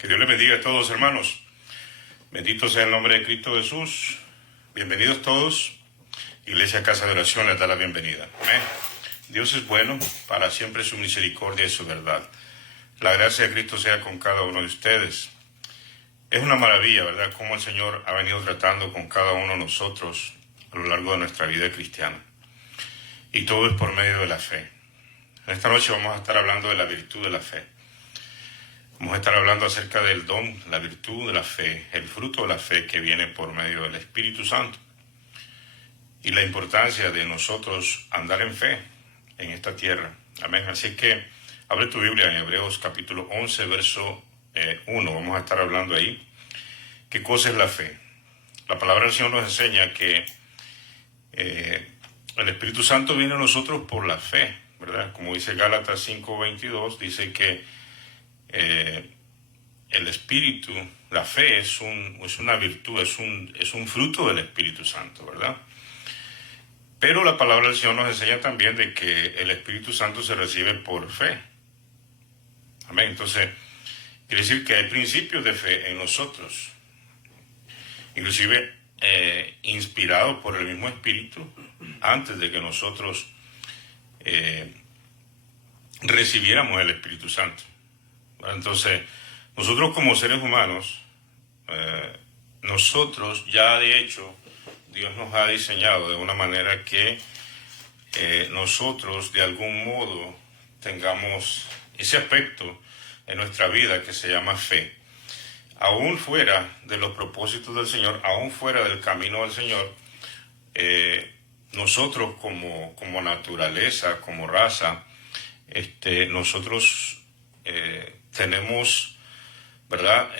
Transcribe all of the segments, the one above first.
Que Dios les bendiga a todos, hermanos. Bendito sea el nombre de Cristo Jesús. Bienvenidos todos. Iglesia Casa de Oración les da la bienvenida. Amén. Dios es bueno, para siempre su misericordia y su verdad. La gracia de Cristo sea con cada uno de ustedes. Es una maravilla, ¿verdad?, cómo el Señor ha venido tratando con cada uno de nosotros a lo largo de nuestra vida cristiana. Y todo es por medio de la fe. Esta noche vamos a estar hablando de la virtud de la fe. Vamos a estar hablando acerca del don, la virtud de la fe, el fruto de la fe que viene por medio del Espíritu Santo. Y la importancia de nosotros andar en fe en esta tierra. Amén. Así que abre tu Biblia en Hebreos capítulo 11, verso 1. Vamos a estar hablando ahí. ¿Qué cosa es la fe? La palabra del Señor nos enseña que el Espíritu Santo viene a nosotros por la fe, ¿verdad? Como dice Gálatas 5:22, dice que el Espíritu, la fe es una virtud, es un fruto del Espíritu Santo, ¿verdad? Pero la palabra del Señor nos enseña también de que el Espíritu Santo se recibe por fe. Amén. Entonces, quiere decir que hay principios de fe en nosotros, inclusive inspirado por el mismo Espíritu, antes de que nosotros recibiéramos el Espíritu Santo. Entonces, nosotros como seres humanos, nosotros ya de hecho, Dios nos ha diseñado de una manera que nosotros de algún modo tengamos ese aspecto en nuestra vida que se llama fe. Aún fuera de los propósitos del Señor, aún fuera del camino del Señor, nosotros como naturaleza, como raza, nosotros tenemos, ¿verdad?,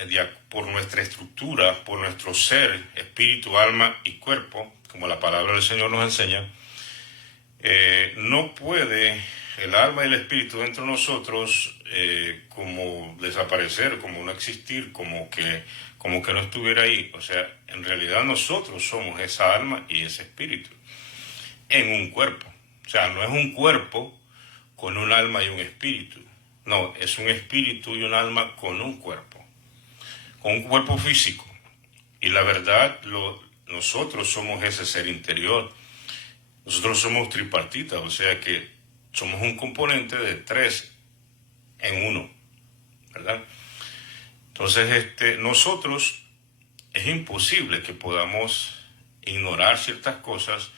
por nuestra estructura, por nuestro ser, espíritu, alma y cuerpo, como la palabra del Señor nos enseña, no puede el alma y el espíritu dentro de nosotros como desaparecer, como no existir, como que no estuviera ahí. O sea, en realidad nosotros somos esa alma y ese espíritu en un cuerpo. O sea, no es un cuerpo con un alma y un espíritu. No, es un espíritu y un alma con un cuerpo físico. Y la verdad, nosotros somos ese ser interior. Nosotros somos tripartitas, o sea que somos un componente de 3 en 1, ¿verdad? Entonces, nosotros, es imposible que podamos ignorar ciertas cosas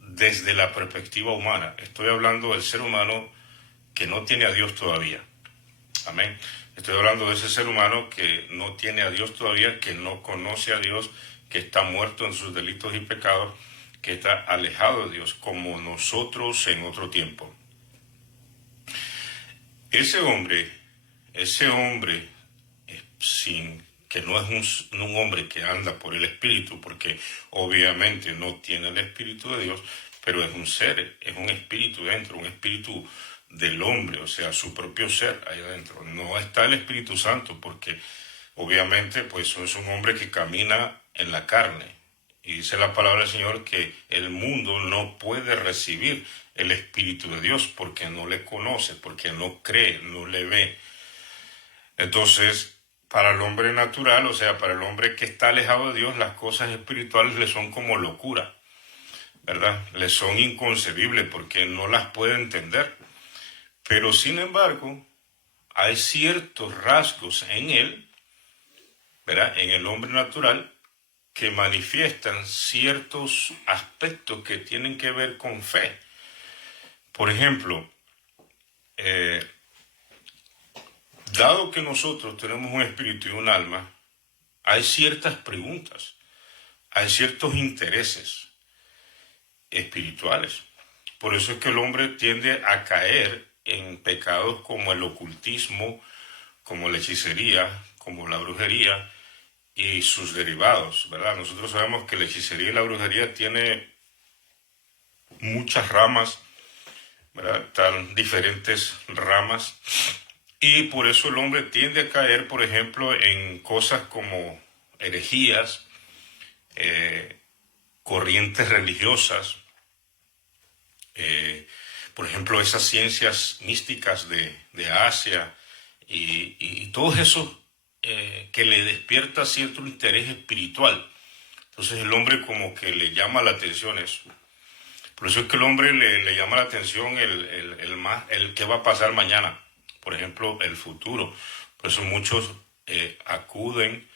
desde la perspectiva humana. Estoy hablando del ser humano que no tiene a Dios todavía. Amén. Estoy hablando de ese ser humano que no tiene a Dios todavía, que no conoce a Dios, que está muerto en sus delitos y pecados, que está alejado de Dios, como nosotros en otro tiempo. Ese hombre, sin que no es un hombre que anda por el Espíritu, porque obviamente no tiene el Espíritu de Dios, pero es un ser, es un espíritu dentro, un espíritu del hombre, o sea, su propio ser ahí adentro. No está el Espíritu Santo, porque obviamente pues es un hombre que camina en la carne. Y dice la palabra del Señor que el mundo no puede recibir el Espíritu de Dios porque no le conoce, porque no cree, no le ve. Entonces, para el hombre natural, o sea, para el hombre que está alejado de Dios, las cosas espirituales le son como locura, ¿verdad? Le son inconcebibles porque no las puede entender. Pero sin embargo, hay ciertos rasgos en él, ¿verdad?, en el hombre natural, que manifiestan ciertos aspectos que tienen que ver con fe. Por ejemplo, dado que nosotros tenemos un espíritu y un alma, hay ciertas preguntas, hay ciertos intereses espirituales. Por eso es que el hombre tiende a caer en pecados como el ocultismo, como la hechicería, como la brujería y sus derivados, ¿verdad? Nosotros sabemos que la hechicería y la brujería tiene muchas ramas, ¿verdad? Tan diferentes ramas, y por eso el hombre tiende a caer, por ejemplo, en cosas como herejías, corrientes religiosas, por ejemplo, esas ciencias místicas de Asia y todos esos que le despierta cierto interés espiritual. Entonces el hombre como que le llama la atención eso. Por eso es que el hombre le llama la atención el qué va a pasar mañana. Por ejemplo, el futuro. Por eso muchos acuden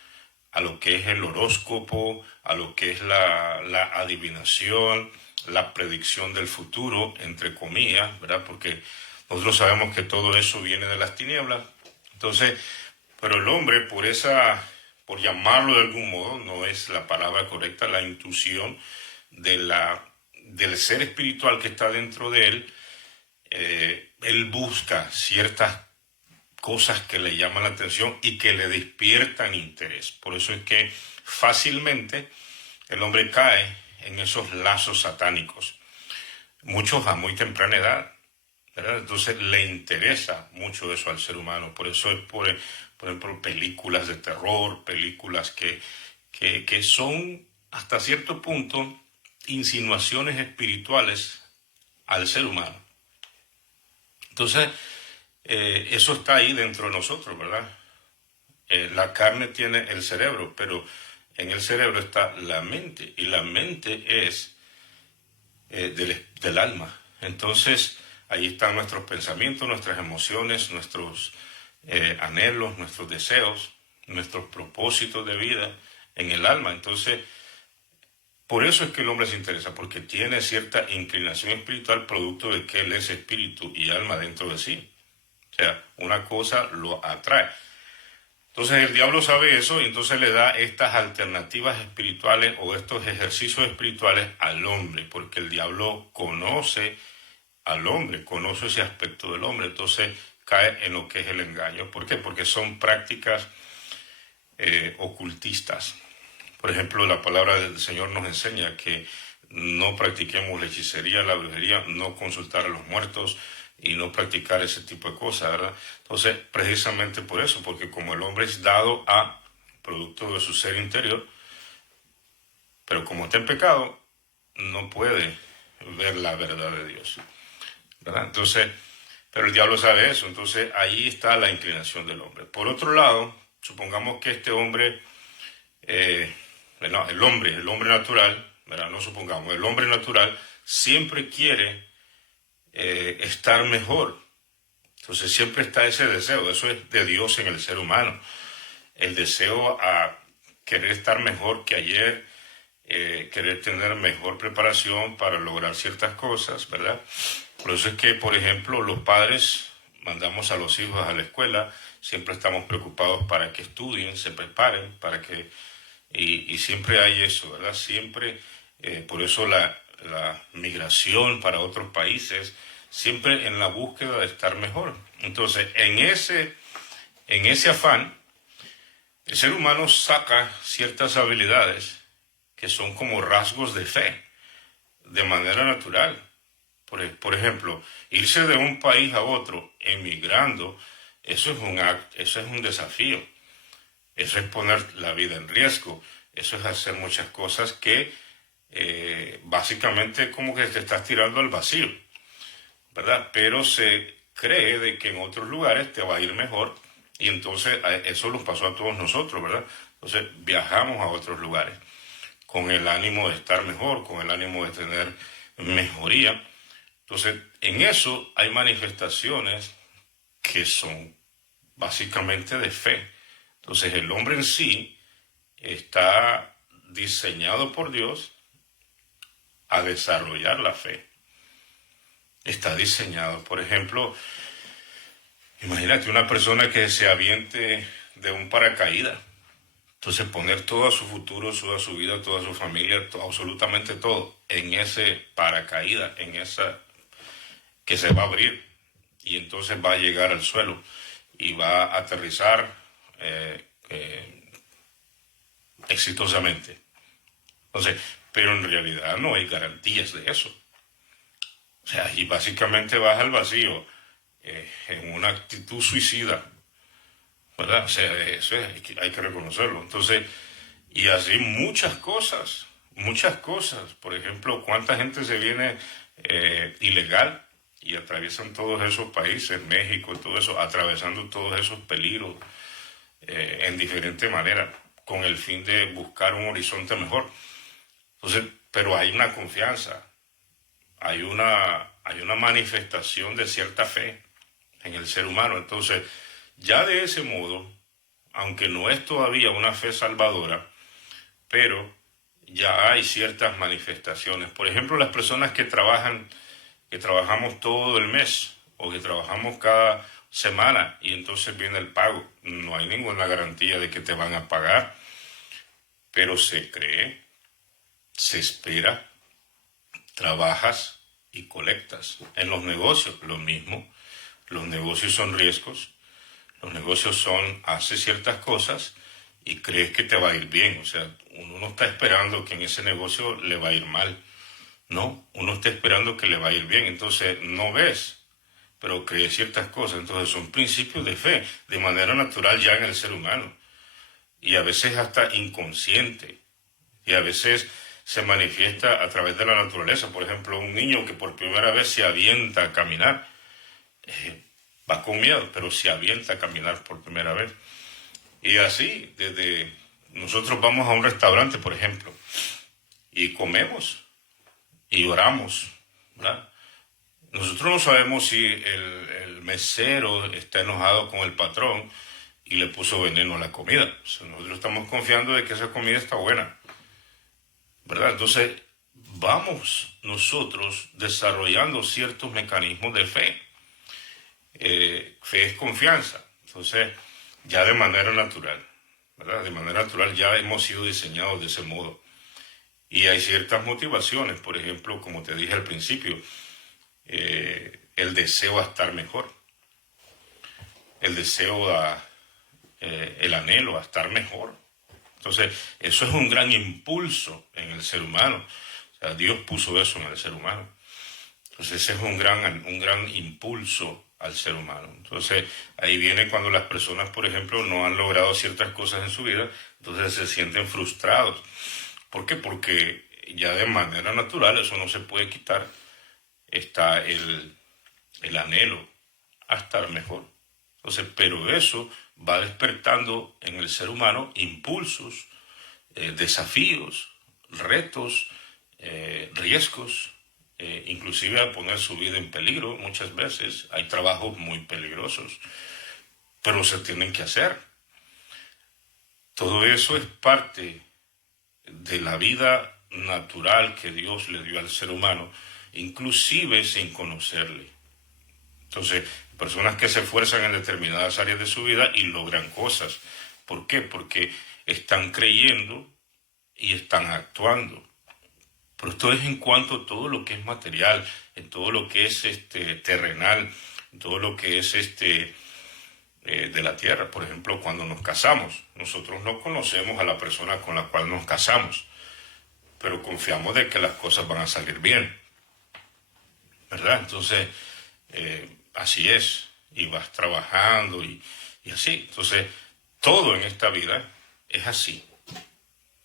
a lo que es el horóscopo, a lo que es la adivinación, la predicción del futuro, entre comillas, ¿verdad? Porque nosotros sabemos que todo eso viene de las tinieblas. Entonces, pero el hombre, por llamarlo de algún modo, no es la palabra correcta, la intuición de del ser espiritual que está dentro de él, él busca ciertas cosas que le llaman la atención y que le despiertan interés. Por eso es que fácilmente el hombre cae en esos lazos satánicos, muchos a muy temprana edad, ¿verdad? Entonces le interesa mucho eso al ser humano. Por eso es, por ejemplo, películas de terror, películas que son hasta cierto punto insinuaciones espirituales al ser humano. Entonces, eso está ahí dentro de nosotros, ¿verdad? La carne tiene el cerebro, pero en el cerebro está la mente, y la mente es del alma. Entonces, ahí están nuestros pensamientos, nuestras emociones, nuestros anhelos, nuestros deseos, nuestros propósitos de vida en el alma. Entonces, por eso es que el hombre se interesa, porque tiene cierta inclinación espiritual producto de que él es espíritu y alma dentro de sí. O sea, una cosa lo atrae. Entonces el diablo sabe eso y entonces le da estas alternativas espirituales o estos ejercicios espirituales al hombre, porque el diablo conoce al hombre, conoce ese aspecto del hombre, entonces cae en lo que es el engaño. ¿Por qué? Porque son prácticas ocultistas. Por ejemplo, la palabra del Señor nos enseña que no practiquemos la hechicería, la brujería, no consultar a los muertos y no practicar ese tipo de cosas, ¿verdad? Entonces, precisamente por eso, porque como el hombre es dado a producto de su ser interior, pero como está en pecado, no puede ver la verdad de Dios, ¿verdad? Entonces, pero el diablo sabe eso, entonces ahí está la inclinación del hombre. Por otro lado, supongamos que este hombre, no, el hombre natural, ¿verdad? No supongamos, el hombre natural siempre quiere estar mejor. Entonces siempre está ese deseo, eso es de Dios en el ser humano. El deseo a querer estar mejor que ayer, querer tener mejor preparación para lograr ciertas cosas, ¿verdad? Por eso es que, por ejemplo, los padres mandamos a los hijos a la escuela, siempre estamos preocupados para que estudien, se preparen, para que... Y siempre hay eso, ¿verdad? Siempre, por eso la migración para otros países, siempre en la búsqueda de estar mejor. Entonces, en ese afán, el ser humano saca ciertas habilidades que son como rasgos de fe, de manera natural. Por ejemplo, irse de un país a otro emigrando, eso es un acto, eso es un desafío. Eso es poner la vida en riesgo. Eso es hacer muchas cosas que básicamente como que te estás tirando al vacío, ¿verdad? Pero se cree de que en otros lugares te va a ir mejor y entonces eso nos pasó a todos nosotros, ¿verdad? Entonces viajamos a otros lugares con el ánimo de estar mejor, con el ánimo de tener mejoría. Entonces, en eso hay manifestaciones que son básicamente de fe. Entonces, el hombre en sí está diseñado por Dios a desarrollar la fe. Está diseñado, por ejemplo, imagínate una persona que se aviente de un paracaídas. Entonces poner todo su futuro, toda su vida, toda su familia, todo, absolutamente todo en ese paracaídas, en esa que se va a abrir y entonces va a llegar al suelo y va a aterrizar exitosamente. Entonces, pero en realidad no hay garantías de eso. O sea, y básicamente vas al vacío en una actitud suicida, ¿verdad? O sea, eso es, hay que reconocerlo. Entonces, y así muchas cosas, muchas cosas. Por ejemplo, cuánta gente se viene ilegal y atraviesan todos esos países, México, todo eso, atravesando todos esos peligros en diferente manera, con el fin de buscar un horizonte mejor. Entonces, pero hay una confianza, hay una manifestación de cierta fe en el ser humano. Entonces, ya de ese modo, aunque no es todavía una fe salvadora, pero ya hay ciertas manifestaciones. Por ejemplo, las personas que trabajamos todo el mes o que trabajamos cada semana y entonces viene el pago. No hay ninguna garantía de que te van a pagar, pero se cree, se espera, trabajas y colectas. En los negocios, lo mismo. Los negocios son riesgos. Los negocios son, hace ciertas cosas y crees que te va a ir bien. O sea, uno no está esperando que en ese negocio le va a ir mal. No, uno está esperando que le va a ir bien. Entonces, no ves, pero crees ciertas cosas. Entonces, son principios de fe, de manera natural ya en el ser humano. Y a veces hasta inconsciente. Y a veces se manifiesta a través de la naturaleza. Por ejemplo, un niño que por primera vez se avienta a caminar, va con miedo, pero se avienta a caminar por primera vez. Y así, desde nosotros vamos a un restaurante, por ejemplo, y comemos y oramos, ¿verdad? Nosotros no sabemos si el mesero está enojado con el patrón y le puso veneno a la comida. O sea, nosotros estamos confiando de que esa comida está buena, ¿verdad? Entonces, vamos nosotros desarrollando ciertos mecanismos de fe. Fe es confianza. Entonces, ya de manera natural, ¿verdad? De manera natural ya hemos sido diseñados de ese modo. Y hay ciertas motivaciones, por ejemplo, como te dije al principio, el deseo a estar mejor, el deseo el anhelo a estar mejor. Entonces, eso es un gran impulso en el ser humano. O sea, Dios puso eso en el ser humano. Entonces, ese es un gran impulso al ser humano. Entonces, ahí viene cuando las personas, por ejemplo, no han logrado ciertas cosas en su vida, entonces se sienten frustrados. ¿Por qué? Porque ya de manera natural, eso no se puede quitar, está el anhelo a estar mejor. Entonces, pero eso va despertando en el ser humano impulsos, desafíos, retos, riesgos, inclusive a poner su vida en peligro. Muchas veces hay trabajos muy peligrosos, pero se tienen que hacer. Todo eso es parte de la vida natural que Dios le dio al ser humano, inclusive sin conocerle. Entonces, personas que se esfuerzan en determinadas áreas de su vida y logran cosas. ¿Por qué? Porque están creyendo y están actuando. Pero esto es en cuanto a todo lo que es material, en todo lo que es terrenal, en todo lo que es de la tierra. Por ejemplo, cuando nos casamos, nosotros no conocemos a la persona con la cual nos casamos, pero confiamos de que las cosas van a salir bien, ¿verdad? Entonces, así es, y vas trabajando y así. Entonces, todo en esta vida es así.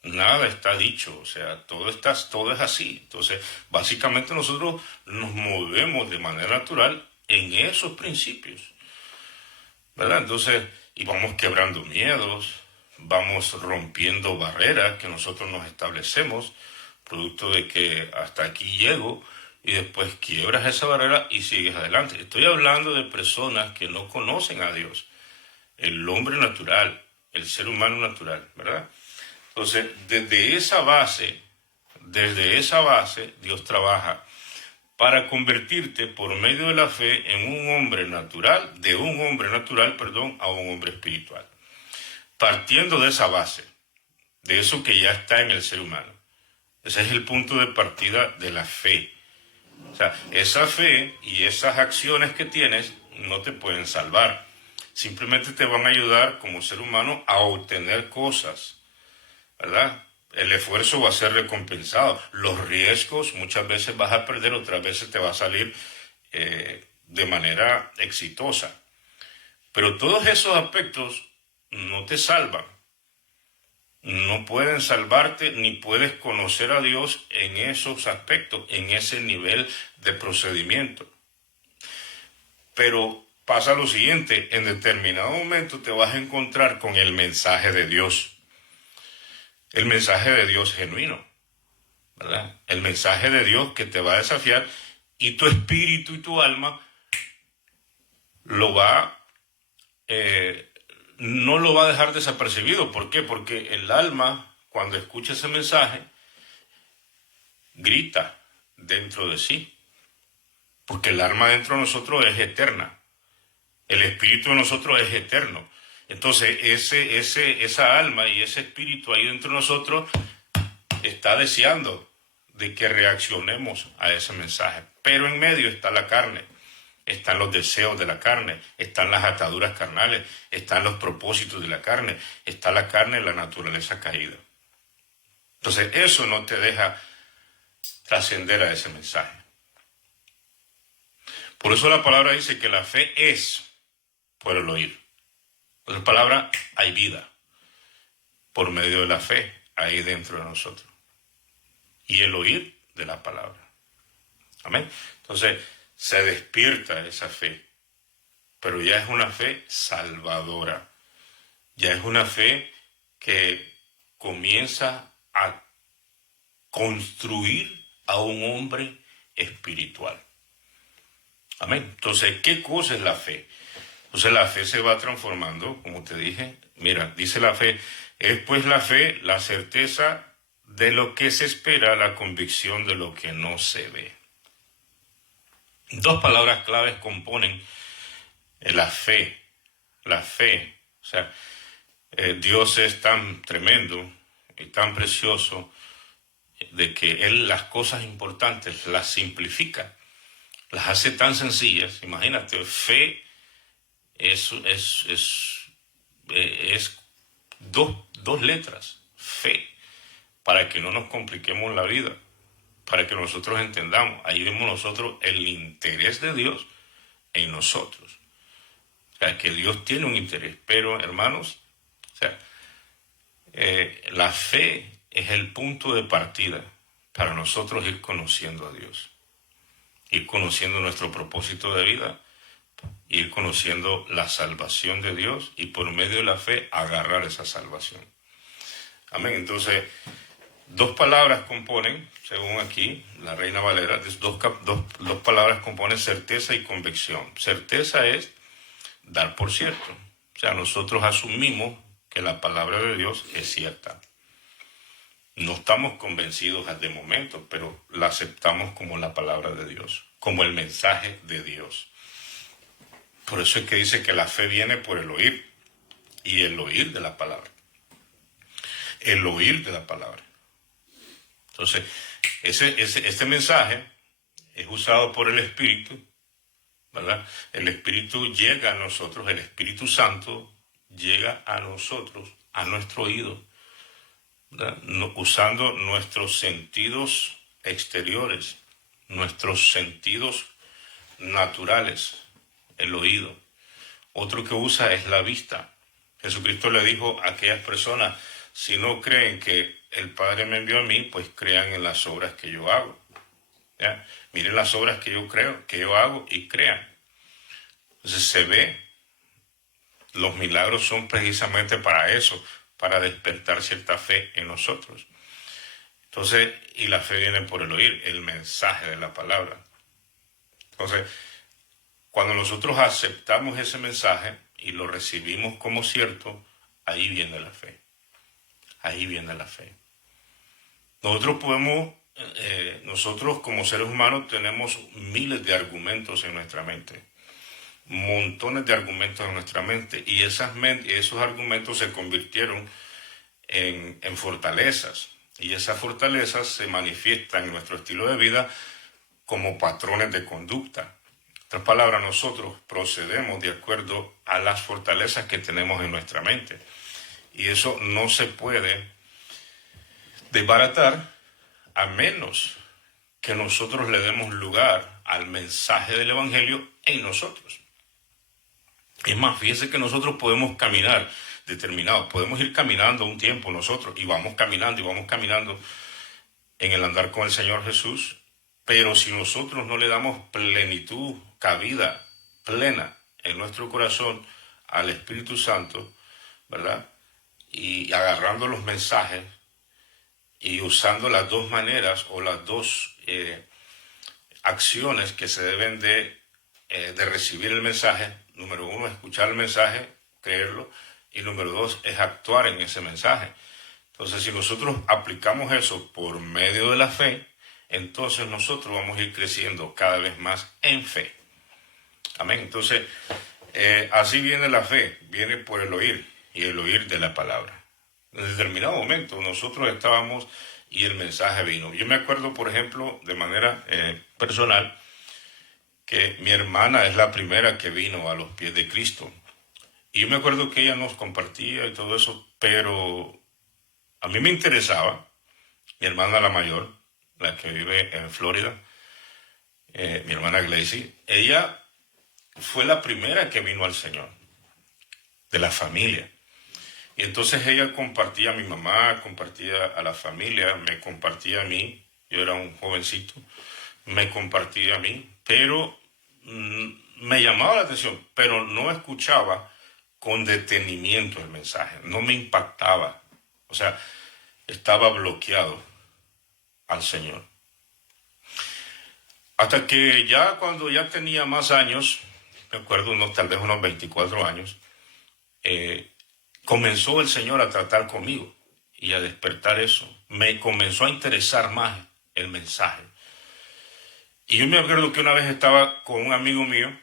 Nada está dicho, o sea, todo es así. Entonces, básicamente nosotros nos movemos de manera natural en esos principios, ¿verdad? Entonces, y vamos quebrando miedos, vamos rompiendo barreras que nosotros nos establecemos, producto de que hasta aquí llego y después quiebras esa barrera y sigues adelante. Estoy hablando de personas que no conocen a Dios, el hombre natural, el ser humano natural, ¿verdad? Entonces, desde esa base, Dios trabaja para convertirte por medio de la fe en un hombre natural, de un hombre natural, perdón, a un hombre espiritual. Partiendo de esa base, de eso que ya está en el ser humano. Ese es el punto de partida de la fe. O sea, esa fe y esas acciones que tienes no te pueden salvar. Simplemente te van a ayudar como ser humano a obtener cosas, ¿verdad? El esfuerzo va a ser recompensado. Los riesgos muchas veces vas a perder, otras veces te va a salir de manera exitosa. Pero todos esos aspectos no te salvan. No pueden salvarte ni puedes conocer a Dios en esos aspectos, en ese nivel de procedimiento. Pero pasa lo siguiente, en determinado momento te vas a encontrar con el mensaje de Dios. El mensaje de Dios genuino, ¿verdad? El mensaje de Dios que te va a desafiar y tu espíritu y tu alma lo va, no lo va a dejar desapercibido. ¿Por qué? Porque el alma, cuando escucha ese mensaje, grita dentro de sí. Porque el alma dentro de nosotros es eterna. El espíritu de nosotros es eterno. Entonces, esa alma y ese espíritu ahí dentro de nosotros está deseando de que reaccionemos a ese mensaje. Pero en medio está la carne, están los deseos de la carne, están las ataduras carnales, están los propósitos de la carne, está la carne y la naturaleza caída. Entonces, eso no te deja trascender a ese mensaje. Por eso la palabra dice que la fe es por el oír. En otras palabras, hay vida por medio de la fe ahí dentro de nosotros. Y el oír de la palabra. Amén. Entonces, se despierta esa fe. Pero ya es una fe salvadora. Ya es una fe que comienza a construir a un hombre espiritual. Amén. Entonces, ¿qué cosa es la fe? Entonces la fe se va transformando, como te dije. Mira, dice la fe, es pues la fe, la certeza de lo que se espera, la convicción de lo que no se ve. Dos palabras claves componen la fe. La fe, o sea, Dios es tan tremendo y tan precioso de que Él las cosas importantes las simplifica, las hace tan sencillas. Imagínate, fe es dos letras, fe, para que no nos compliquemos la vida, para que nosotros entendamos. Ahí vemos nosotros el interés de Dios en nosotros. O sea, que Dios tiene un interés, pero hermanos, o sea, la fe es el punto de partida para nosotros ir conociendo a Dios, ir conociendo nuestro propósito de vida, ir conociendo la salvación de Dios y por medio de la fe agarrar esa salvación. Amén. Entonces, dos palabras componen, según aquí, la Reina Valera, dos palabras componen certeza y convicción. Certeza es dar por cierto. O sea, nosotros asumimos que la palabra de Dios es cierta. No estamos convencidos de momento, pero la aceptamos como la palabra de Dios, como el mensaje de Dios. Por eso es que dice que la fe viene por el oír, y el oír de la palabra. El oír de la palabra. Entonces, este mensaje es usado por el Espíritu, ¿verdad? El Espíritu llega a nosotros, el Espíritu Santo llega a nosotros, a nuestro oído, usando nuestros sentidos exteriores, nuestros sentidos naturales, el oído. Otro que usa es la vista. Jesucristo le dijo a aquellas personas, si no creen que el Padre me envió a mí, pues crean en las obras que yo hago. ¿Ya? Miren las obras que yo hago y crean. Entonces se ve, los milagros son precisamente para eso, para despertar cierta fe en nosotros. Entonces, y la fe viene por el oír, el mensaje de la palabra. Entonces, cuando nosotros aceptamos ese mensaje y lo recibimos como cierto, ahí viene la fe. Ahí viene la fe. Nosotros como seres humanos tenemos miles de argumentos en nuestra mente. Montones de argumentos en nuestra mente. Y esos argumentos se convirtieron en fortalezas. Y esas fortalezas se manifiestan en nuestro estilo de vida como patrones de conducta. En otras palabras, nosotros procedemos de acuerdo a las fortalezas que tenemos en nuestra mente. Y eso no se puede desbaratar a menos que nosotros le demos lugar al mensaje del Evangelio en nosotros. Es más, fíjense que nosotros podemos caminar determinados, podemos ir caminando un tiempo nosotros y vamos caminando en el andar con el Señor Jesús, pero si nosotros no le damos plenitud, cabida plena en nuestro corazón al Espíritu Santo, ¿verdad? Y agarrando los mensajes y usando las dos maneras o las dos acciones que se deben de recibir el mensaje. Número uno, escuchar el mensaje, creerlo, y número dos, es actuar en ese mensaje. Entonces, si nosotros aplicamos eso por medio de la fe, entonces nosotros vamos a ir creciendo cada vez más en fe. Amén. Entonces, así viene la fe, viene por el oír, y el oír de la palabra. En determinado momento nosotros estábamos y el mensaje vino. Yo me acuerdo, por ejemplo, de manera personal, que mi hermana es la primera que vino a los pies de Cristo. Y yo me acuerdo que ella nos compartía y todo eso, pero a mí me interesaba, mi hermana la mayor, la que vive en Florida, mi hermana Glacy, ella fue la primera que vino al Señor, de la familia. Y entonces ella compartía a mi mamá, compartía a la familia, me compartía a mí, yo era un jovencito, me compartía a mí, pero me llamaba la atención, pero no escuchaba con detenimiento el mensaje, no me impactaba, o sea, estaba bloqueado al Señor. Hasta que ya cuando ya tenía más años, me acuerdo tal vez unos 24 años, comenzó el Señor a tratar conmigo y a despertar eso. Me comenzó a interesar más el mensaje. Y yo me acuerdo que una vez estaba con un amigo mío,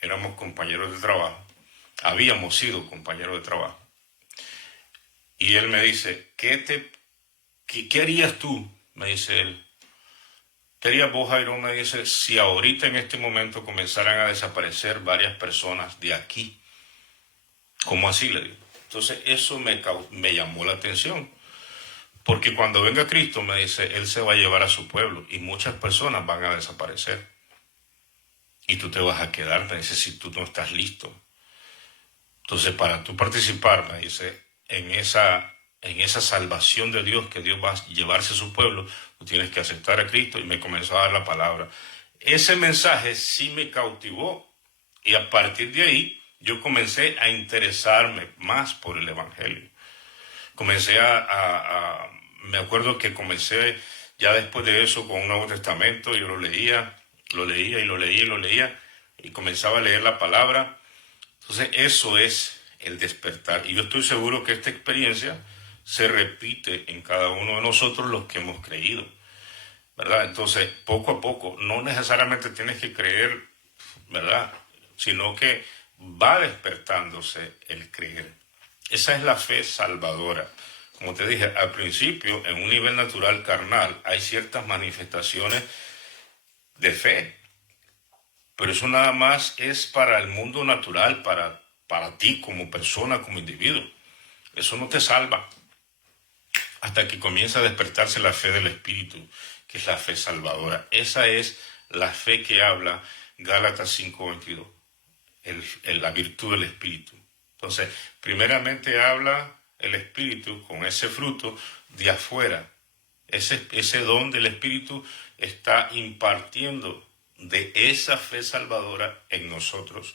éramos compañeros de trabajo, habíamos sido compañeros de trabajo. Y él me dice, ¿qué harías tú? Me dice él. ¿Qué harías vos, Jairo? Me dice, si ahorita en este momento comenzaran a desaparecer varias personas de aquí. ¿Cómo así? Le digo. Entonces eso me llamó la atención. Porque cuando venga Cristo, me dice, Él se va a llevar a su pueblo y muchas personas van a desaparecer. Y tú te vas a quedar, me dice, si tú no estás listo. Entonces, para tú participar, me dice, en esa salvación de Dios, que Dios va a llevarse a su pueblo, tú tienes que aceptar a Cristo. Y me comenzó a dar la palabra. Ese mensaje sí me cautivó. Y a partir de ahí, yo comencé a interesarme más por el Evangelio. Comencé me acuerdo que comencé ya después de eso con un Nuevo Testamento, yo lo leía y comenzaba a leer la palabra. Entonces eso es el despertar. Y yo estoy seguro que esta experiencia se repite en cada uno de nosotros los que hemos creído, ¿verdad? Entonces, poco a poco, no necesariamente tienes que creer, ¿verdad? Sino que va despertándose el creer. Esa es la fe salvadora. Como te dije, al principio, en un nivel natural carnal, hay ciertas manifestaciones de fe. Pero eso nada más es para el mundo natural, para ti como persona, como individuo. Eso no te salva. Hasta que comienza a despertarse la fe del Espíritu, que es la fe salvadora. Esa es la fe que habla Gálatas 5:22, la virtud del Espíritu. Entonces, primeramente habla el Espíritu con ese fruto de afuera. Ese don del Espíritu está impartiendo de esa fe salvadora en nosotros.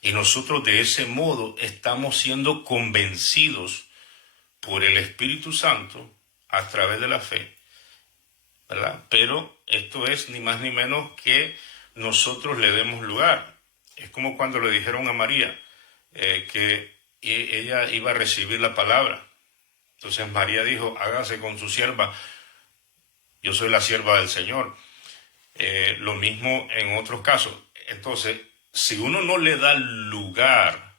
Y nosotros de ese modo estamos siendo convencidos por el Espíritu Santo a través de la fe, ¿verdad? Pero esto es ni más ni menos que nosotros le demos lugar. Es como cuando le dijeron a María que ella iba a recibir la palabra. Entonces María dijo, hágase con su sierva, yo soy la sierva del Señor. Lo mismo en otros casos. Entonces, si uno no le da lugar,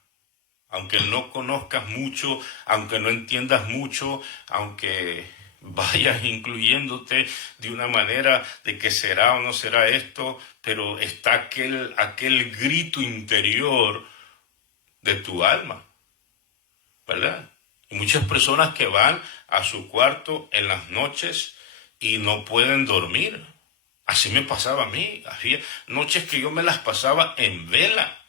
aunque no conozcas mucho, aunque no entiendas mucho, aunque vayas incluyéndote de una manera de que será o no será esto, pero está aquel grito interior de tu alma, ¿verdad? Y muchas personas que van a su cuarto en las noches y no pueden dormir. Así me pasaba a mí. Había noches que yo me las pasaba en vela.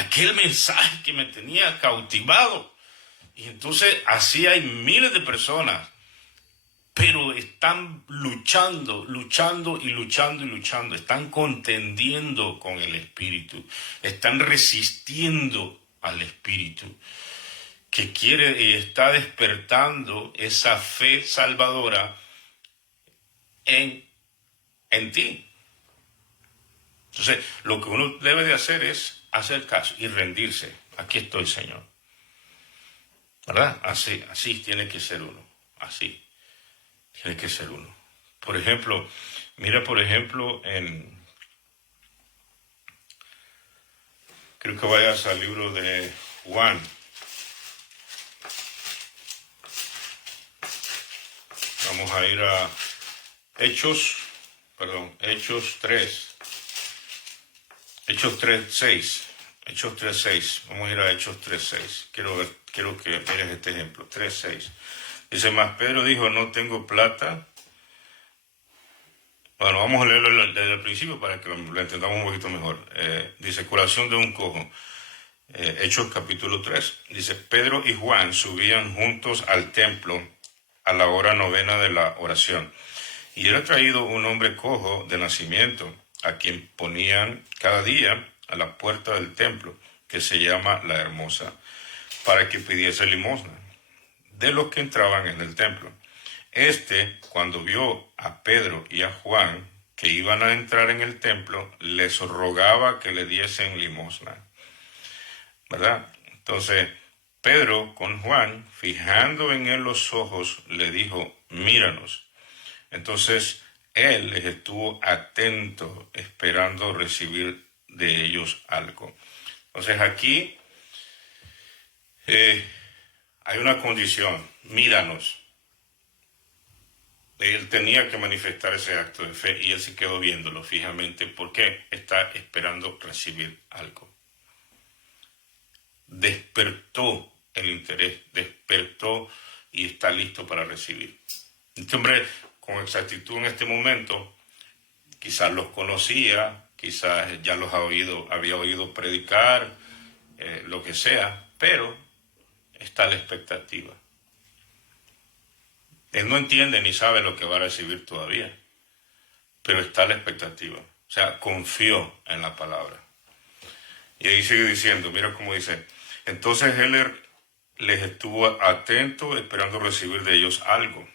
Aquel mensaje que me tenía cautivado. Y entonces así hay miles de personas. pero están luchando, están contendiendo con el Espíritu, están resistiendo al Espíritu, que quiere y está despertando esa fe salvadora en ti. Entonces, lo que uno debe de hacer es hacer caso y rendirse. Aquí estoy, Señor. ¿Verdad? Así tiene que ser uno. Así tiene que ser uno. Por ejemplo, mira, creo que vayas al libro de Juan. Vamos a ir a Hechos 3. Hechos 3:6. Hechos 3:6. Vamos a ir a Hechos 3:6. Quiero que mires este ejemplo. 3:6. Dice, mas Pedro dijo, no tengo plata. Bueno, vamos a leerlo desde el principio para que lo entendamos un poquito mejor. Dice, curación de un cojo. Hechos capítulo 3. Dice, Pedro y Juan subían juntos al templo a la hora 9 de la oración. Y era traído un hombre cojo de nacimiento, a quien ponían cada día a la puerta del templo, que se llama La Hermosa, para que pidiese limosna de los que entraban en el templo. Cuando vio a Pedro y a Juan que iban a entrar en el templo, les rogaba que le diesen limosna. ¿Verdad? Entonces, Pedro con Juan, fijando en él los ojos, le dijo, míranos. Entonces, él les estuvo atento, esperando recibir de ellos algo. Entonces, aquí hay una condición, míranos. Él tenía que manifestar ese acto de fe y él se quedó viéndolo fijamente porque está esperando recibir algo. Despertó el interés, despertó y está listo para recibir. Este hombre, con exactitud en este momento, quizás los conocía, quizás ya los había oído predicar, lo que sea, pero está a la expectativa. Él no entiende ni sabe lo que va a recibir todavía, pero está a la expectativa. O sea, confió en la palabra. Y ahí sigue diciendo, mira cómo dice, entonces él les estuvo atento esperando recibir de ellos algo.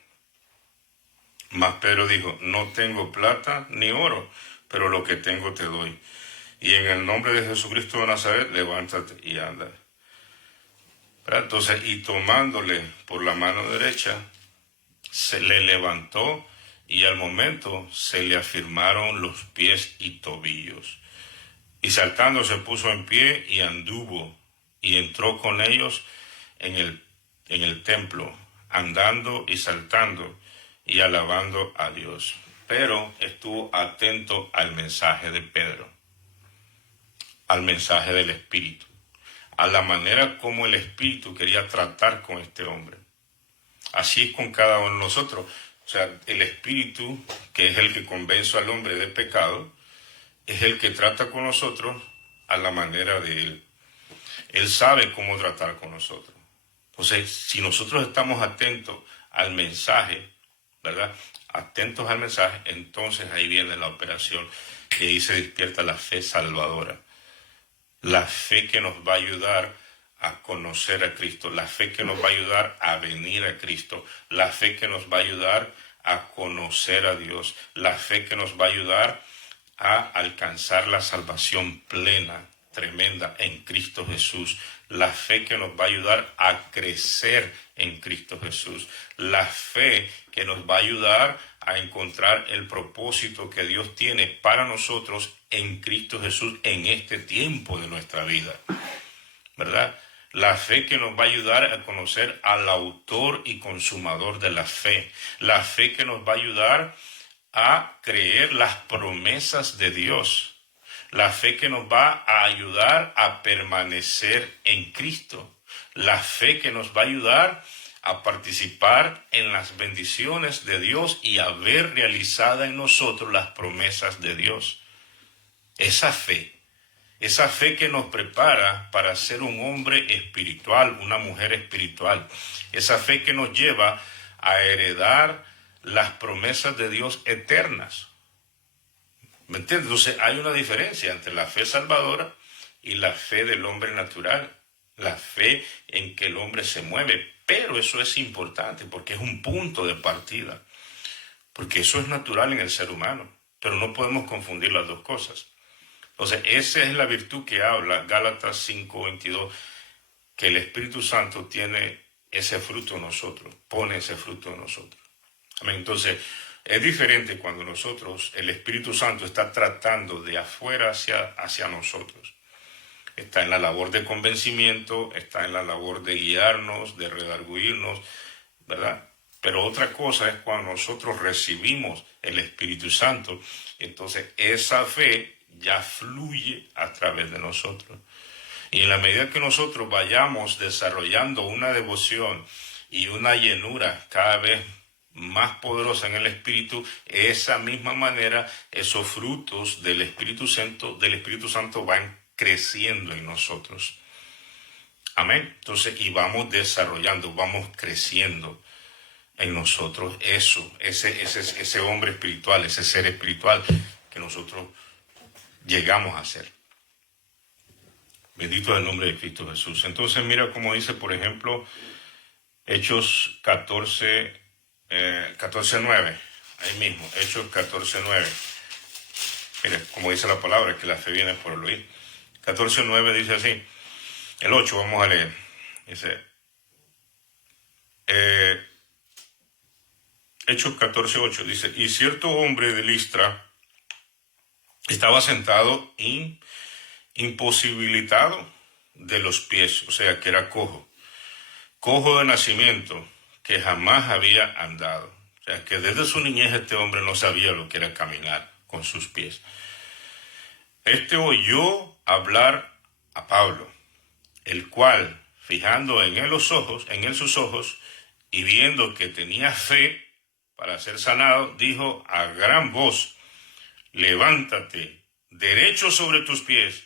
Mas Pedro dijo, no tengo plata ni oro, pero lo que tengo te doy. Y en el nombre de Jesucristo de Nazaret, levántate y anda. ¿Verdad? Entonces, y tomándole por la mano derecha, se le levantó y al momento se le afirmaron los pies y tobillos. Y saltando se puso en pie y anduvo y entró con ellos en el templo, andando y saltando y alabando a Dios. Pero estuvo atento al mensaje de Pedro, al mensaje del Espíritu, a la manera como el Espíritu quería tratar con este hombre. Así es con cada uno de nosotros. O sea, el Espíritu, que es el que convence al hombre del pecado, es el que trata con nosotros a la manera de Él. Él sabe cómo tratar con nosotros. Entonces, si nosotros estamos atentos al mensaje, ¿verdad? Atentos al mensaje, entonces ahí viene la operación y ahí se despierta la fe salvadora. La fe que nos va a ayudar a conocer a Cristo, la fe que nos va a ayudar a venir a Cristo, la fe que nos va a ayudar a conocer a Dios, la fe que nos va a ayudar a alcanzar la salvación plena, tremenda en Cristo Jesús, la fe que nos va a ayudar a crecer en Cristo Jesús, la fe que nos va a ayudar a encontrar el propósito que Dios tiene para nosotros en Cristo Jesús en este tiempo de nuestra vida, ¿verdad? La fe que nos va a ayudar a conocer al autor y consumador de la fe. La fe que nos va a ayudar a creer las promesas de Dios. La fe que nos va a ayudar a permanecer en Cristo. La fe que nos va a ayudar a participar en las bendiciones de Dios y a ver realizada en nosotros las promesas de Dios. Esa fe que nos prepara para ser un hombre espiritual, una mujer espiritual. Esa fe que nos lleva a heredar las promesas de Dios eternas. ¿Me entiendes? Entonces hay una diferencia entre la fe salvadora y la fe del hombre natural, la fe en que el hombre se mueve. Pero eso es importante porque es un punto de partida, porque eso es natural en el ser humano, pero no podemos confundir las dos cosas. Entonces esa es la virtud que habla Gálatas 5:22, que el Espíritu Santo tiene ese fruto en nosotros, pone ese fruto en nosotros. Amén. Entonces, es diferente cuando nosotros, el Espíritu Santo está tratando de afuera hacia nosotros. Está en la labor de convencimiento, está en la labor de guiarnos, de redarguirnos, ¿verdad? Pero otra cosa es cuando nosotros recibimos el Espíritu Santo, entonces esa fe ya fluye a través de nosotros. Y en la medida que nosotros vayamos desarrollando una devoción y una llenura cada vez más poderosa en el Espíritu, esa misma manera, esos frutos del Espíritu Santo van creciendo en nosotros. Amén. Entonces, y vamos desarrollando, vamos creciendo en nosotros ese hombre espiritual, ese ser espiritual que nosotros llegamos a ser. Bendito es el nombre de Cristo Jesús. Entonces mira cómo dice, por ejemplo, Hechos 14:9. Ahí mismo, Hechos 14:9. Mira cómo dice la palabra, que la fe viene por el oír. 14:9 dice así. El 8 vamos a leer. Dice, Hechos 14:8 dice, y cierto hombre de Listra estaba sentado imposibilitado de los pies, o sea que era cojo de nacimiento, que jamás había andado. O sea que desde su niñez este hombre no sabía lo que era caminar con sus pies. Este oyó hablar a Pablo, el cual, fijando en él sus ojos, y viendo que tenía fe para ser sanado, dijo a gran voz, levántate, derecho sobre tus pies.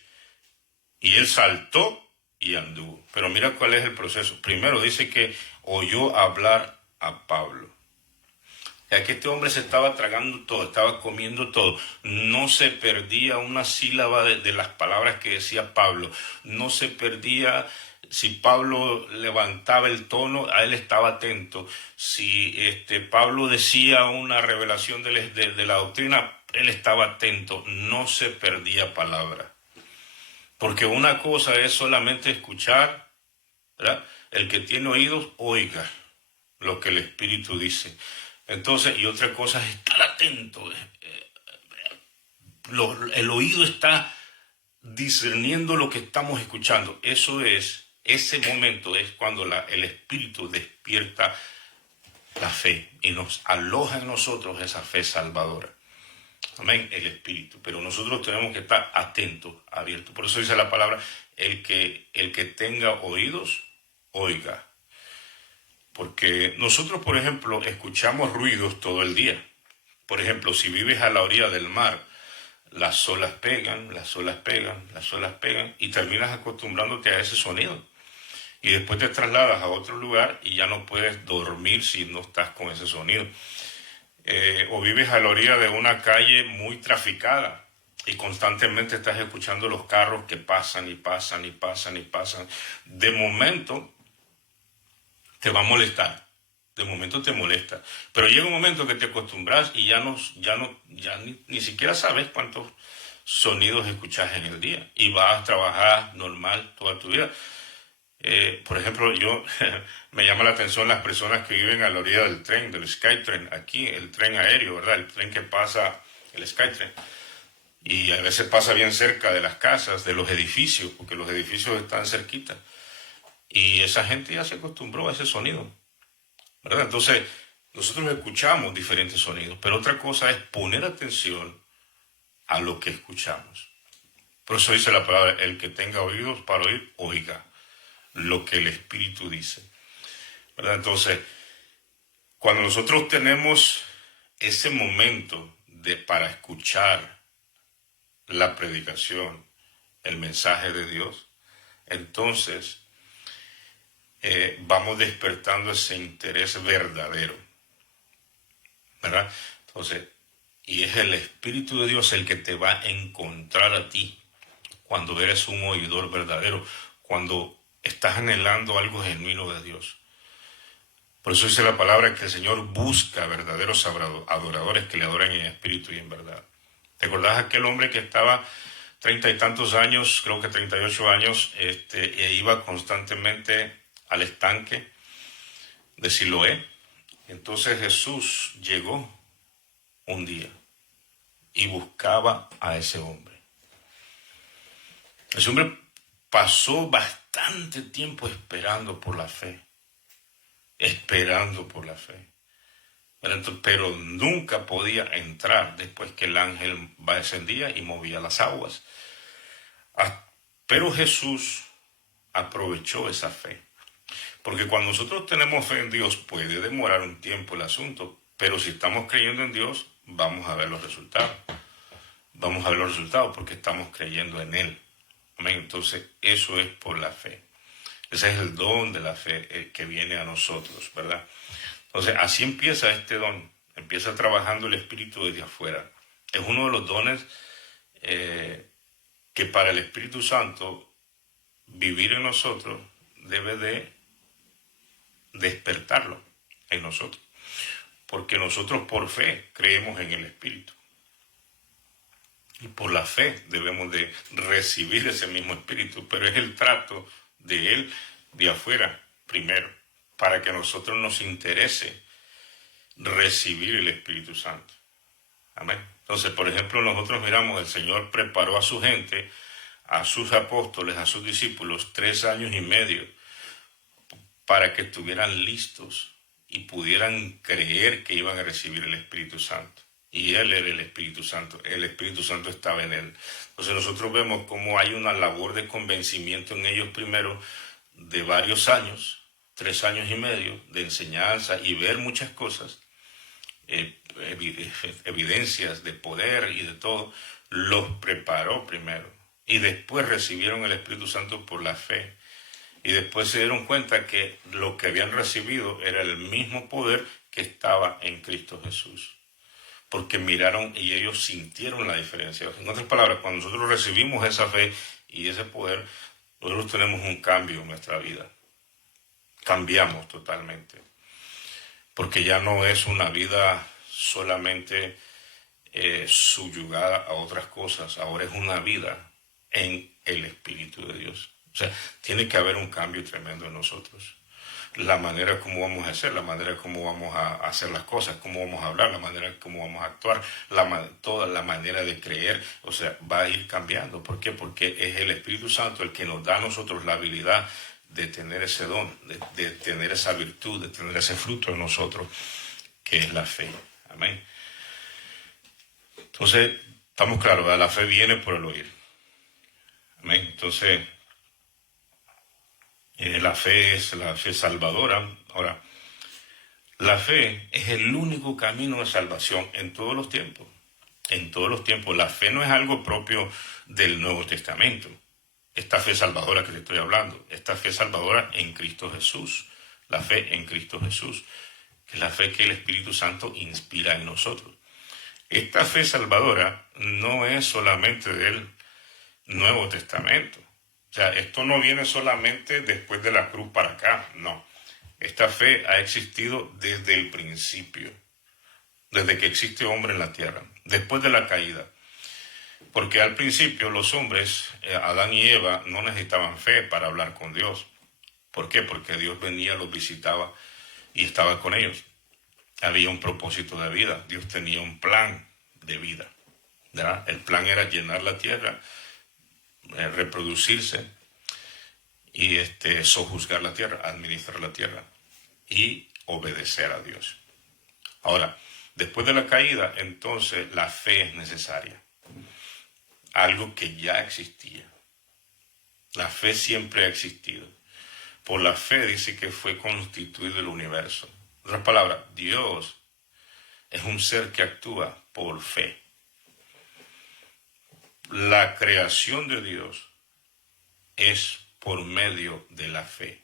Y él saltó y anduvo. Pero mira cuál es el proceso. Primero dice que oyó hablar a Pablo. O sea que este hombre se estaba tragando todo, estaba comiendo todo. No se perdía una sílaba de las palabras que decía Pablo. No se perdía. Si Pablo levantaba el tono, a él estaba atento. Si Pablo decía una revelación de la doctrina, él estaba atento. No se perdía palabra. Porque una cosa es solamente escuchar, ¿verdad? El que tiene oídos, oiga lo que el Espíritu dice. Entonces, y otra cosa es estar atento. El oído está discerniendo lo que estamos escuchando. Ese momento es cuando el Espíritu despierta la fe y nos aloja en nosotros esa fe salvadora. Amén, el Espíritu. Pero nosotros tenemos que estar atentos, abiertos. Por eso dice la palabra, el que tenga oídos, oiga. Porque nosotros, por ejemplo, escuchamos ruidos todo el día. Por ejemplo, si vives a la orilla del mar, las olas pegan, las olas pegan, las olas pegan, y terminas acostumbrándote a ese sonido. Y después te trasladas a otro lugar y ya no puedes dormir si no estás con ese sonido. O vives a la orilla de una calle muy traficada y constantemente estás escuchando los carros que pasan y pasan y pasan y pasan. De momento te va a molestar, de momento te molesta, pero llega un momento que te acostumbras y ya ni siquiera sabes cuántos sonidos escuchas en el día y vas a trabajar normal toda tu vida. Por ejemplo, me llama la atención las personas que viven a la orilla del tren, del Skytrain, aquí, el tren aéreo, ¿verdad? El tren que pasa, el Skytrain. Y a veces pasa bien cerca de las casas, de los edificios, porque los edificios están cerquita. Y esa gente ya se acostumbró a ese sonido, ¿verdad? Entonces, nosotros escuchamos diferentes sonidos, pero otra cosa es poner atención a lo que escuchamos. Por eso dice la palabra, el que tenga oídos para oír, oiga lo que el Espíritu dice, ¿verdad? Entonces, cuando nosotros tenemos ese momento para escuchar la predicación, el mensaje de Dios, entonces vamos despertando ese interés verdadero. ¿verdad? Entonces, y es el Espíritu de Dios el que te va a encontrar a ti cuando eres un oidor verdadero, cuando estás anhelando algo genuino de Dios. Por eso dice la palabra que el Señor busca verdaderos adoradores que le adoren en espíritu y en verdad. ¿Te acordás aquel hombre que estaba 30 y tantos años, creo que 38 años, e iba constantemente al estanque de Siloé? Entonces Jesús llegó un día y buscaba a ese hombre. Ese hombre pasó bastante tiempo esperando por la fe, esperando por la fe. Pero nunca podía entrar después que el ángel descendía y movía las aguas. Pero Jesús aprovechó esa fe. Porque cuando nosotros tenemos fe en Dios puede demorar un tiempo el asunto, pero si estamos creyendo en Dios, vamos a ver los resultados. Vamos a ver los resultados porque estamos creyendo en Él. Amén. Entonces, eso es por la fe. Ese es el don de la fe que viene a nosotros, ¿verdad? Entonces, así empieza este don. Empieza trabajando el Espíritu desde afuera. Es uno de los dones que para el Espíritu Santo vivir en nosotros debe de despertarlo en nosotros. Porque nosotros por fe creemos en el Espíritu. Y por la fe debemos de recibir ese mismo Espíritu. Pero es el trato de Él de afuera primero, para que a nosotros nos interese recibir el Espíritu Santo. Amén. Entonces, por ejemplo, nosotros miramos, el Señor preparó a su gente, a sus apóstoles, a sus discípulos, 3 años y medio, para que estuvieran listos y pudieran creer que iban a recibir el Espíritu Santo. Y Él era el Espíritu Santo estaba en Él. Entonces nosotros vemos cómo hay una labor de convencimiento en ellos primero de varios años, 3 años y medio de enseñanza y ver muchas cosas, evidencias de poder y de todo, los preparó primero. Y después recibieron el Espíritu Santo por la fe. Y después se dieron cuenta que lo que habían recibido era el mismo poder que estaba en Cristo Jesús. Porque miraron y ellos sintieron la diferencia. En otras palabras, cuando nosotros recibimos esa fe y ese poder, nosotros tenemos un cambio en nuestra vida. Cambiamos totalmente. Porque ya no es una vida solamente subyugada a otras cosas. Ahora es una vida en el Espíritu de Dios. O sea, tiene que haber un cambio tremendo en nosotros. La manera como vamos a hacer, la manera como vamos a hacer las cosas, cómo vamos a hablar, la manera como vamos a actuar, toda la manera de creer, o sea, va a ir cambiando. ¿Por qué? Porque es el Espíritu Santo el que nos da a nosotros la habilidad de tener ese don, de tener esa virtud, de tener ese fruto en nosotros, que es la fe. Amén. Entonces, estamos claros, ¿verdad? La fe viene por el oír. Amén. Entonces, la fe es la fe salvadora. Ahora, la fe es el único camino de salvación en todos los tiempos. En todos los tiempos. La fe no es algo propio del Nuevo Testamento. Esta fe salvadora que te estoy hablando. Esta fe salvadora en Cristo Jesús. La fe en Cristo Jesús. Que es la fe que el Espíritu Santo inspira en nosotros. Esta fe salvadora no es solamente del Nuevo Testamento. O sea, esto no viene solamente después de la cruz para acá, no. Esta fe ha existido desde el principio, desde que existe hombre en la tierra, después de la caída. Porque al principio los hombres, Adán y Eva, no necesitaban fe para hablar con Dios. ¿Por qué? Porque Dios venía, los visitaba y estaba con ellos. Había un propósito de vida, Dios tenía un plan de vida, ¿verdad? El plan era llenar la tierra, reproducirse y sojuzgar la tierra, administrar la tierra y obedecer a Dios. Ahora, después de la caída, entonces la fe es necesaria. Algo que ya existía. La fe siempre ha existido. Por la fe dice que fue constituido el universo. En otras palabras, Dios es un ser que actúa por fe. La creación de Dios es por medio de la fe,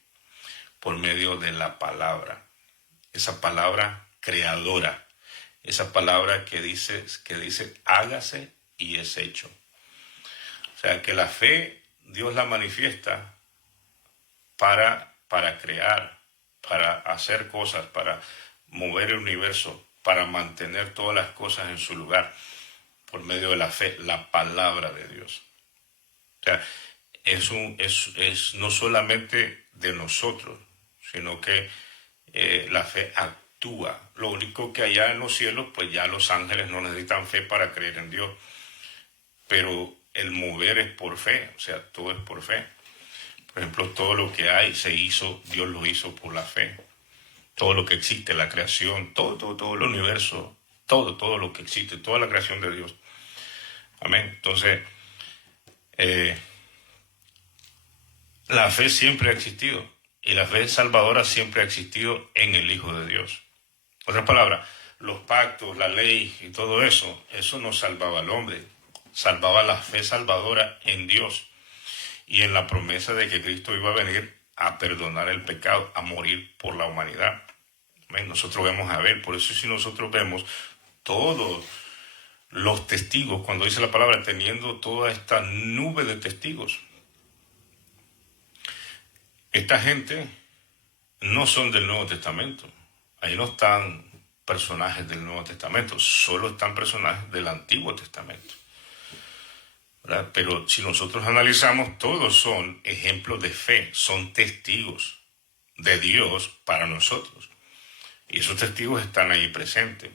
por medio de la palabra. Esa palabra creadora esa palabra que dice hágase y es hecho. O sea, que la fe Dios la manifiesta para crear, para hacer cosas, para mover el universo, para mantener todas las cosas en su lugar, por medio de la fe, la palabra de Dios. O sea, es no solamente de nosotros, sino que la fe actúa. Lo único que allá en los cielos, pues ya los ángeles no necesitan fe para creer en Dios, pero el mover es por fe, o sea, todo es por fe. Por ejemplo, todo lo que hay se hizo, Dios lo hizo por la fe. Todo lo que existe, la creación, todo el universo, todo lo que existe, toda la creación de Dios. Amén. Entonces, la fe siempre ha existido y la fe salvadora siempre ha existido en el Hijo de Dios. Otra palabra, los pactos, la ley y todo eso no salvaba al hombre, salvaba la fe salvadora en Dios y en la promesa de que Cristo iba a venir a perdonar el pecado, a morir por la humanidad. Amén. Nosotros vemos a ver, por eso si nosotros vemos todos los testigos, cuando dice la palabra, teniendo toda esta nube de testigos, esta gente no son del Nuevo Testamento. Ahí no están personajes del Nuevo Testamento, solo están personajes del Antiguo Testamento, ¿verdad? Pero si nosotros analizamos, todos son ejemplos de fe, son testigos de Dios para nosotros. Y esos testigos están ahí presentes,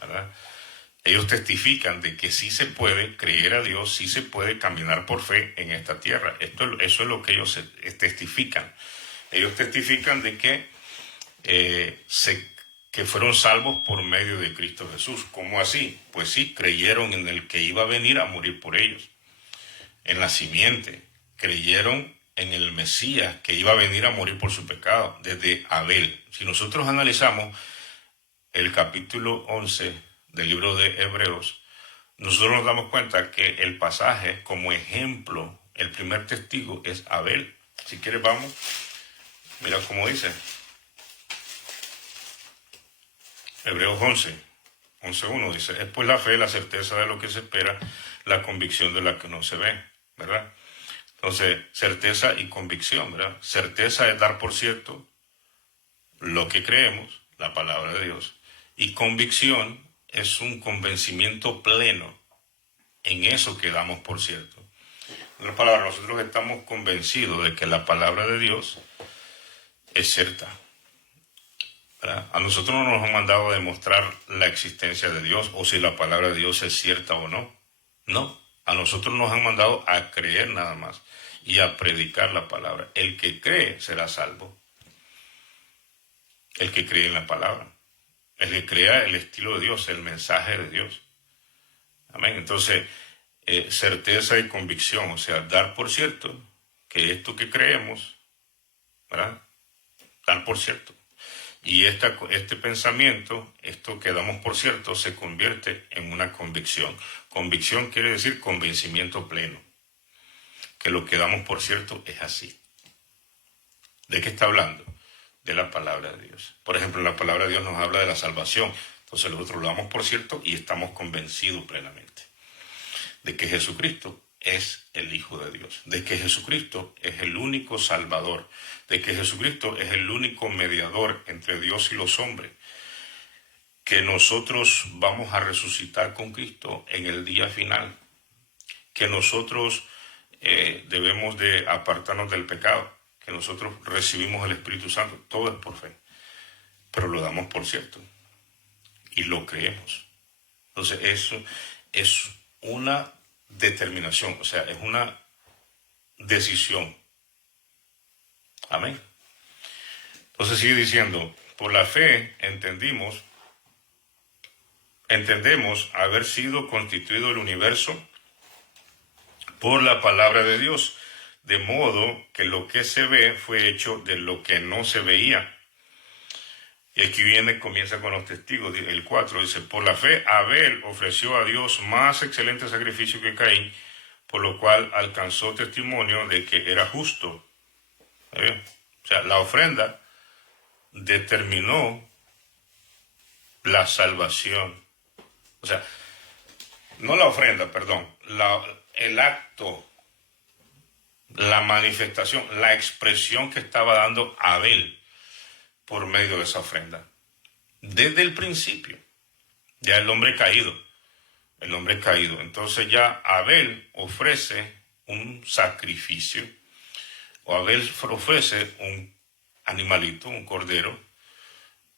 ¿verdad? Ellos testifican de que sí se puede creer a Dios, sí se puede caminar por fe en esta tierra. Eso es lo que ellos testifican. Ellos testifican de que, que fueron salvos por medio de Cristo Jesús. ¿Cómo así? Pues sí, creyeron en el que iba a venir a morir por ellos. En la simiente, creyeron en el Mesías que iba a venir a morir por su pecado, desde Abel. Si nosotros analizamos el capítulo 11 del libro de Hebreos, nosotros nos damos cuenta que el pasaje, como ejemplo, el primer testigo es Abel. Si quieres vamos, mira cómo dice. Hebreos 11:1 dice, es pues la fe, la certeza de lo que se espera, la convicción de la que no se ve, ¿verdad? Entonces, certeza y convicción, ¿verdad? Certeza es dar por cierto lo que creemos, la palabra de Dios, y convicción es un convencimiento pleno en eso que damos por cierto. En otras palabras, nosotros estamos convencidos de que la palabra de Dios es cierta, ¿verdad? A nosotros no nos han mandado a demostrar la existencia de Dios o si la palabra de Dios es cierta o no. No, a nosotros nos han mandado a creer nada más y a predicar la palabra. El que cree será salvo. El que cree en la palabra. El que crea el estilo de Dios, el mensaje de Dios. Amén. Entonces, certeza y convicción, o sea, dar por cierto que esto que creemos, ¿verdad? Dar por cierto. Y este pensamiento, esto que damos por cierto, se convierte en una convicción. Convicción quiere decir convencimiento pleno. Que lo que damos por cierto es así. ¿De qué está hablando? De la palabra de Dios. Por ejemplo, la palabra de Dios nos habla de la salvación. Entonces nosotros lo damos por cierto y estamos convencidos plenamente de que Jesucristo es el Hijo de Dios, de que Jesucristo es el único Salvador, de que Jesucristo es el único mediador entre Dios y los hombres, que nosotros vamos a resucitar con Cristo en el día final, que nosotros debemos de apartarnos del pecado, que nosotros recibimos el Espíritu Santo, todo es por fe, pero lo damos por cierto y lo creemos. Entonces eso es una determinación, o sea, es una decisión. Amén. Entonces sigue diciendo, por la fe entendemos haber sido constituido el universo por la palabra de Dios, de modo que lo que se ve fue hecho de lo que no se veía. Y aquí comienza con los testigos. El 4 dice, por la fe Abel ofreció a Dios más excelente sacrificio que Caín, por lo cual alcanzó testimonio de que era justo. O sea, la ofrenda determinó la salvación. O sea, no la ofrenda, perdón, el acto, la manifestación, la expresión que estaba dando Abel por medio de esa ofrenda. Desde el principio, ya el hombre caído. Entonces ya Abel ofrece un sacrificio, o Abel ofrece un animalito, un cordero,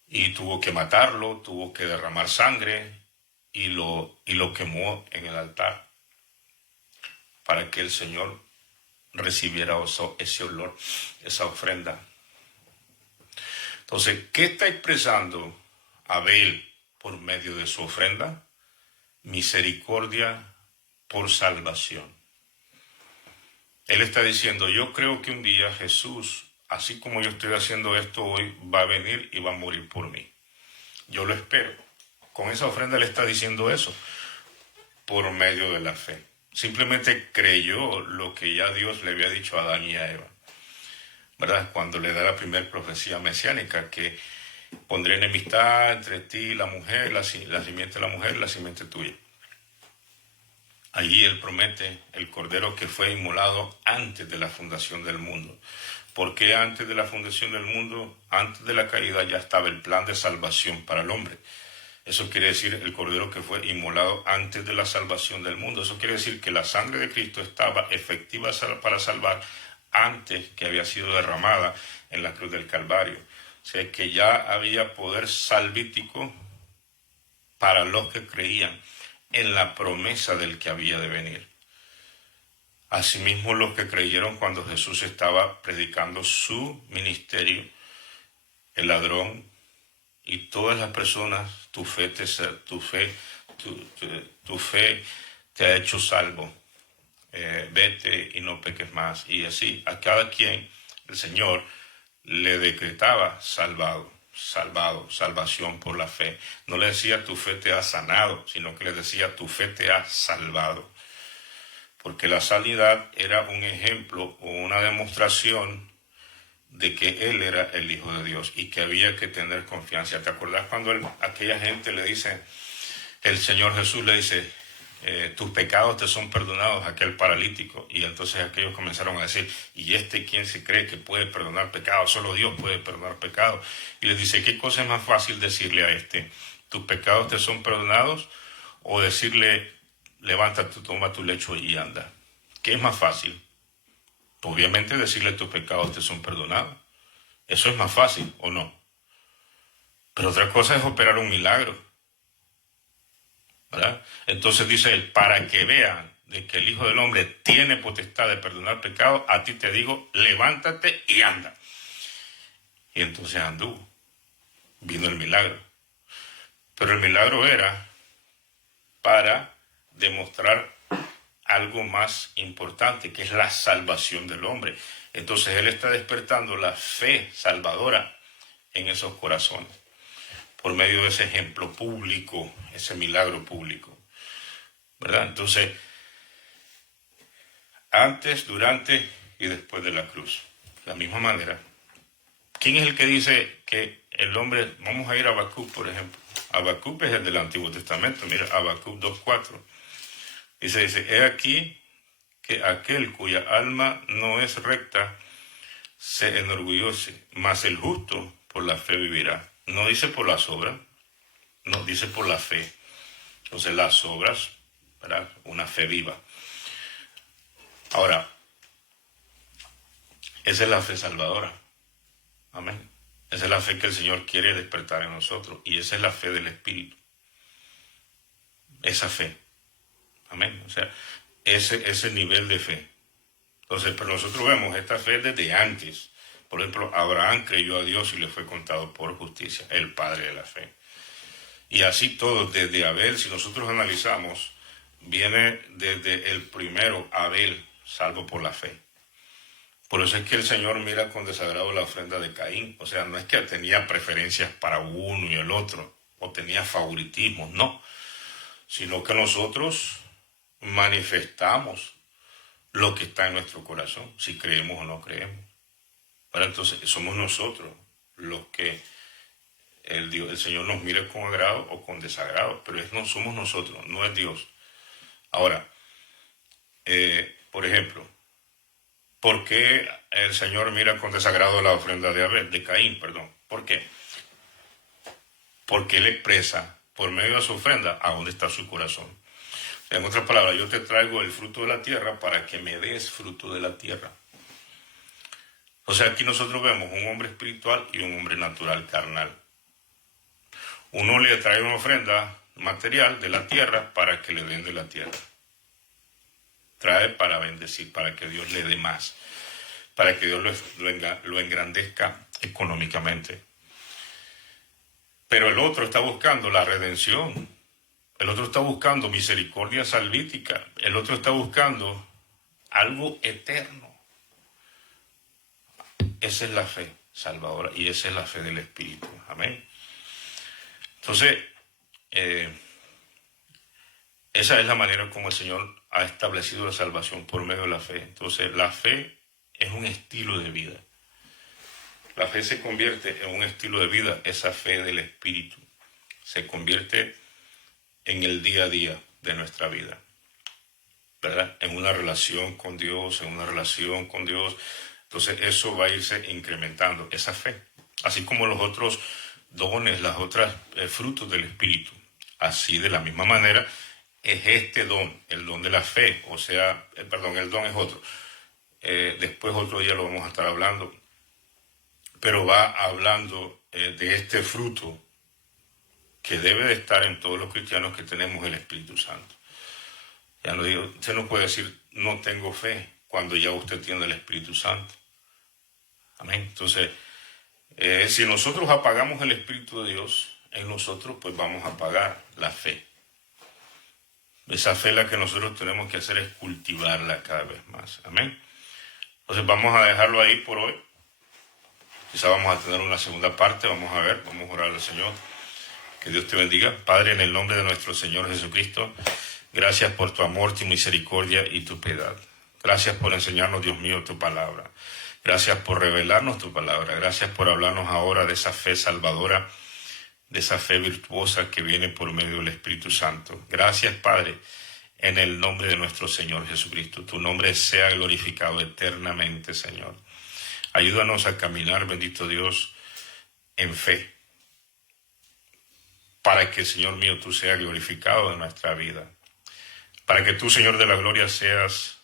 y tuvo que matarlo, tuvo que derramar sangre y lo quemó en el altar para que el Señor recibiera ese olor, esa ofrenda. Entonces, ¿qué está expresando Abel por medio de su ofrenda? Misericordia por salvación. Él está diciendo, yo creo que un día Jesús, así como yo estoy haciendo esto hoy, va a venir y va a morir por mí. Yo lo espero. Con esa ofrenda le está diciendo eso, por medio de la fe. Simplemente creyó lo que ya Dios le había dicho a Adán y a Eva, ¿verdad? Cuando le da la primera profecía mesiánica, que pondré enemistad entre ti y la mujer, la simiente de la mujer, la simiente tuya. Allí él promete el cordero que fue inmolado antes de la fundación del mundo. ¿Por qué antes de la fundación del mundo? Antes de la caída ya estaba el plan de salvación para el hombre. Eso quiere decir el cordero que fue inmolado antes de la salvación del mundo. Eso quiere decir que la sangre de Cristo estaba efectiva para salvar antes que había sido derramada en la cruz del Calvario. O sea que ya había poder salvítico para los que creían en la promesa del que había de venir. Asimismo, los que creyeron cuando Jesús estaba predicando su ministerio, el ladrón y todas las personas, tu fe te ha hecho salvo. Vete y no peques más. Y así, a cada quien el Señor le decretaba salvación por la fe. No le decía tu fe te ha sanado, sino que le decía tu fe te ha salvado. Porque la sanidad era un ejemplo o una demostración de que Él era el Hijo de Dios y que había que tener confianza. ¿Te acuerdas cuando aquella gente le dice, el Señor Jesús le dice, tus pecados te son perdonados, aquel paralítico? Y entonces aquellos comenzaron a decir, ¿y quién se cree que puede perdonar pecados? Solo Dios puede perdonar pecados. Y les dice, ¿qué cosa es más fácil decirle a tus pecados te son perdonados? O decirle, levántate, toma tu lecho y anda. ¿Qué es más fácil? Obviamente decirle tus pecados te son perdonados. Eso es más fácil, ¿o no? Pero otra cosa es operar un milagro, ¿verdad? Entonces dice él, para que vean de que el Hijo del Hombre tiene potestad de perdonar pecados, a ti te digo, levántate y anda. Y entonces anduvo. Vino el milagro. Pero el milagro era para demostrar algo más importante, que es la salvación del hombre. Entonces él está despertando la fe salvadora en esos corazones, por medio de ese ejemplo público, ese milagro público, ¿verdad? Entonces, antes, durante y después de la cruz. De la misma manera, ¿quién es el que dice que el hombre, vamos a ir a Habacuc, por ejemplo? Habacuc es el del Antiguo Testamento, mira, Habacuc 2:4. Dice, he aquí que aquel cuya alma no es recta se enorgullece, mas el justo por la fe vivirá. No dice por las obras, no, dice por la fe. Entonces las obras, ¿verdad? Una fe viva. Ahora, esa es la fe salvadora. Amén. Esa es la fe que el Señor quiere despertar en nosotros. Y esa es la fe del Espíritu. Esa fe. Amén. O sea, ese nivel de fe. Entonces, pero nosotros vemos esta fe desde antes. Por ejemplo, Abraham creyó a Dios y le fue contado por justicia, el padre de la fe. Y así todo, desde Abel, si nosotros analizamos, viene desde el primero, Abel, salvo por la fe. Por eso es que el Señor mira con desagrado la ofrenda de Caín. O sea, no es que tenía preferencias para uno y el otro, o tenía favoritismo, no. Sino que nosotros manifestamos lo que está en nuestro corazón, si creemos o no creemos. Ahora entonces somos nosotros los que el Señor nos mire con agrado o con desagrado, pero no somos nosotros, no es Dios. Ahora, por ejemplo, ¿por qué el Señor mira con desagrado la ofrenda de Caín? Perdón. ¿Por qué? Porque Él expresa por medio de su ofrenda a dónde está su corazón. En otras palabras, yo te traigo el fruto de la tierra para que me des fruto de la tierra. O sea, aquí nosotros vemos un hombre espiritual y un hombre natural, carnal. Uno le trae una ofrenda material de la tierra para que le den de la tierra. Trae para bendecir, para que Dios le dé más, para que Dios lo engrandezca económicamente. Pero el otro está buscando la redención. El otro está buscando misericordia salvífica. El otro está buscando algo eterno. Esa es la fe salvadora y esa es la fe del Espíritu. Amén. Entonces, esa es la manera como el Señor ha establecido la salvación por medio de la fe. Entonces, la fe es un estilo de vida. La fe se convierte en un estilo de vida, esa fe del Espíritu. Se convierte en el día a día de nuestra vida, ¿verdad? En una relación con Dios, Entonces, eso va a irse incrementando, esa fe. Así como los otros dones, las otras frutos del Espíritu. Así, de la misma manera, es este don, el don de la fe. O sea, el don es otro. Después otro día lo vamos a estar hablando. Pero va hablando de este fruto que debe de estar en todos los cristianos que tenemos el Espíritu Santo. Ya lo digo, usted no puede decir no tengo fe cuando ya usted tiene el Espíritu Santo. Amén. Entonces, si nosotros apagamos el Espíritu de Dios en nosotros, pues vamos a apagar la fe. Esa fe la que nosotros tenemos que hacer es cultivarla cada vez más. Amén. Entonces vamos a dejarlo ahí por hoy. Quizá vamos a tener una segunda parte, vamos a orar al Señor. Que Dios te bendiga. Padre, en el nombre de nuestro Señor Jesucristo, gracias por tu amor, tu misericordia y tu piedad. Gracias por enseñarnos, Dios mío, tu palabra. Gracias por revelarnos tu palabra. Gracias por hablarnos ahora de esa fe salvadora, de esa fe virtuosa que viene por medio del Espíritu Santo. Gracias, Padre, en el nombre de nuestro Señor Jesucristo. Tu nombre sea glorificado eternamente, Señor. Ayúdanos a caminar, bendito Dios, en fe, para que, Señor mío, tú seas glorificado en nuestra vida. Para que tú, Señor de la gloria, seas,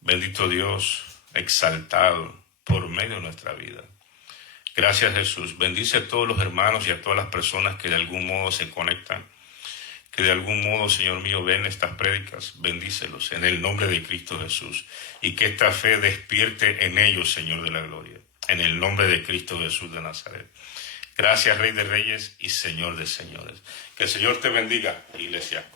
bendito Dios, exaltado por medio de nuestra vida. Gracias, Jesús. Bendice a todos los hermanos y a todas las personas que de algún modo se conectan, que de algún modo, Señor mío, ven estas prédicas. Bendícelos en el nombre de Cristo Jesús. Y que esta fe despierte en ellos, Señor de la gloria. En el nombre de Cristo Jesús de Nazaret. Gracias, Rey de Reyes y Señor de Señores. Que el Señor te bendiga, Iglesia.